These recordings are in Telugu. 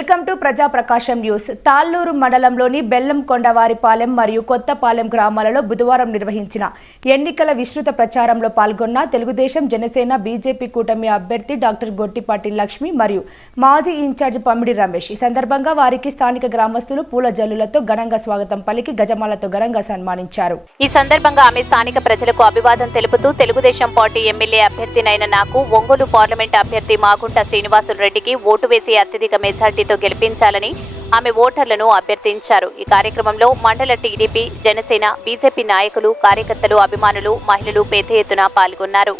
వెల్కమ్ టు ప్రజా ప్రకాశం న్యూస్. తాళ్ళూరు మండలంలోని బెల్లంకొండవారిపాలెం మరియు కొత్తపాలెం గ్రామాలలో బుధవారం నిర్వహించిన ఎన్నికల విస్తృత ప్రచారంలో పాల్గొన్న తెలుగుదేశం, జనసేన, బీజేపీ కూటమి అభ్యర్థి డాక్టర్ గొట్టిపాటి లక్ష్మి మరియు మాజీ ఇన్ఛార్జ్ పమిడి రమేష్. ఈ సందర్భంగా వారికి స్థానిక గ్రామస్తులు పూల జల్లులతో ఘనంగా స్వాగతం పలికి గజమాలతో ఘనంగా సన్మానించారు. ఈ సందర్భంగా ఆమె స్థానిక ప్రజలకు అభివాదం తెలుపుతూ తెలుగుదేశం పార్టీ ఎమ్మెల్యే అభ్యర్థినైన నాకు ఒంగోలు పార్లమెంట్ అభ్యర్థి మాగుంట శ్రీనివాసులు రెడ్డికి ఓటు వేసి అత్యధిక మెజార్టీతో గెలిపించాలని ఆమె ఓటర్లను అభ్యర్థించారు. ఈ కార్యక్రమంలో మండల టీడీపీ, జనసేన, బీజేపీ నాయకులు, కార్యకర్తలు, అభిమానులు, మహిళలు పెద్ద ఎత్తున పాల్గొన్నారు.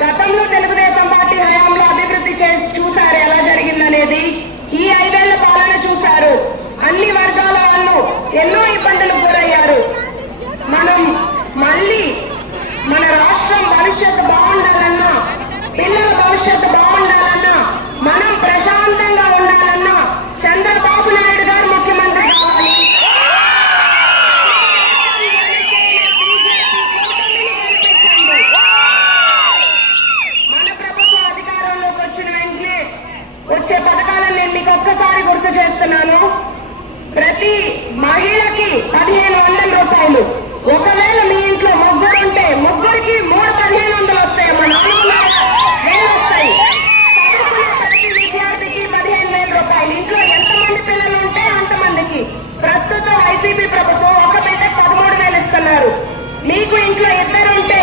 గతంలో తెలుగుదేశం పార్టీ హయాంలో అభివృద్ధి చూసారు ఎలా జరిగిందనేది. ఈ 5 ఏళ్ల పాలన చూశారు. అన్ని వర్గాల వాళ్ళు ఎన్నో ఇబ్బందులకు గురయ్యారు. మనం మళ్ళీ మన రాష్ట్రం భవిష్యత్తు బాగుండాలన్నా, పిల్లల భవిష్యత్తు బాగుండాలన్నా, మనం ప్రశాంతంగా ఉండాలన్నా చంద్రబాబు నాయుడు గారు ముఖ్యమంత్రి కావాలి. వచ్చే పథకాలను నేను మీకు ఒక్కసారి గుర్తు చేస్తున్నాను. ప్రతి మహిళకి 1500 రూపాయలు. ఒకవేళ మీ ఇంట్లో ముగ్గురు ఉంటే ముగ్గురికి 1500 వస్తాయి. మా నాన్న వస్తాయి. ప్రతి విద్యార్థికి 15,000 రూపాయలు. ఇంట్లో ఎంతమంది పిల్లలు ఉంటే అంతమందికి. ప్రస్తుతం వైసీపీ ప్రభుత్వం ఒక బిడ్డకి 13,000 ఇస్తున్నారు. మీకు ఇంట్లో 2 ఉంటే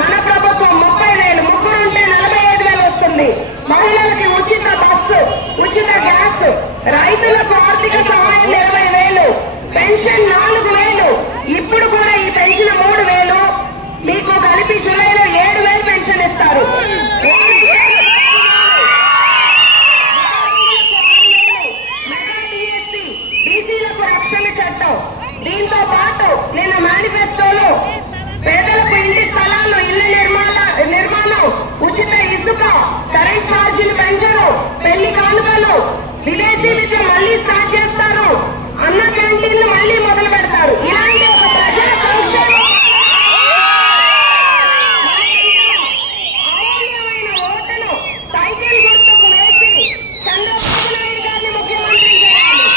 మన ప్రభుత్వం 30,000, ముగ్గురు ఉంటే 45,000 వస్తుంది. మహిళలకి ఉచిత బస్సు, ఉచిత గ్యాస్, రైతులకు ఆర్థిక సహాయం 20,000, పెన్షన్ 4,000. ఇప్పుడు కూడా ఈ పెన్షన్ 3,000. మీకు కలిపి జూలైలో 7,000 పెన్షన్ ఇస్తారు. బీసీలకు రక్షణ చట్టం. దీంతో పాటు నిన్న మేనిఫెస్టోలో పేదలకు ఇంటి స్థలాలు, ఇళ్ల నిర్మాణం, ఉచిత ఇసుక, కరెంట్ ఛార్జీలు పెంచరు, పెళ్లి కానుకలు, విలేజ్ జీవితం మళ్ళీ స్టార్ట్ చేస్తారు, అన్న క్యాంటీన్లు మళ్ళీ మొదలు పెడతారు. ఇలాంటి ఒక ప్రజా సంక్షేమ అమూల్యమైన ఓటును సైకిల్ గుర్తుకు వేసి చంద్రబాబు నాయుడు గారిని ముఖ్యమంత్రి చేయాలి.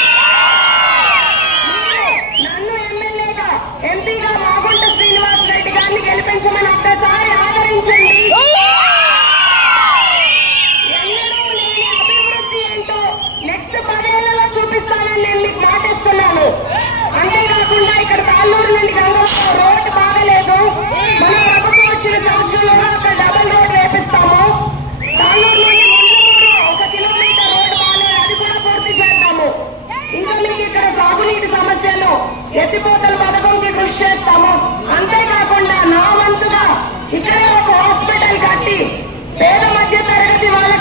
నన్ను ఎమ్మెల్యేగా, ఎంపీగా మాగుంట శ్రీనివాస్ రెడ్డి గారిని గెలిపించమని ఒక్కసారి ఆదరించండి. నెక్స్ట్ 10 ఏళ్లలో చూపిస్తానని నేను మీకు మాటిస్తున్నాను. అంతేకాకుండా ఇక్కడ తాళ్ళూరు నుండి గంగవరం రోడ్డు బాగలేదు. మన ప్రభుత్వం వచ్చిన సంవత్సరంలో అక్కడ డబుల్ రోడ్ వేపిస్తాము. తాళ్ళూరు నుండి ముందుమూరు 1 కిలోమీటర్ రోడ్డు బాగలేదు, అది కూడా పూర్తి చేద్దాము. ఇంకా మీకు ఇక్కడ సాగునీటి సమస్యలు, ఎత్తిపోతల పథకంకి కృషి చేస్తాము. అంతేకాకుండా నా వంతుగా ఇక్కడే ఒక హాస్పిటల్ కట్టి పేద మధ్య తరగతి వాళ్ళ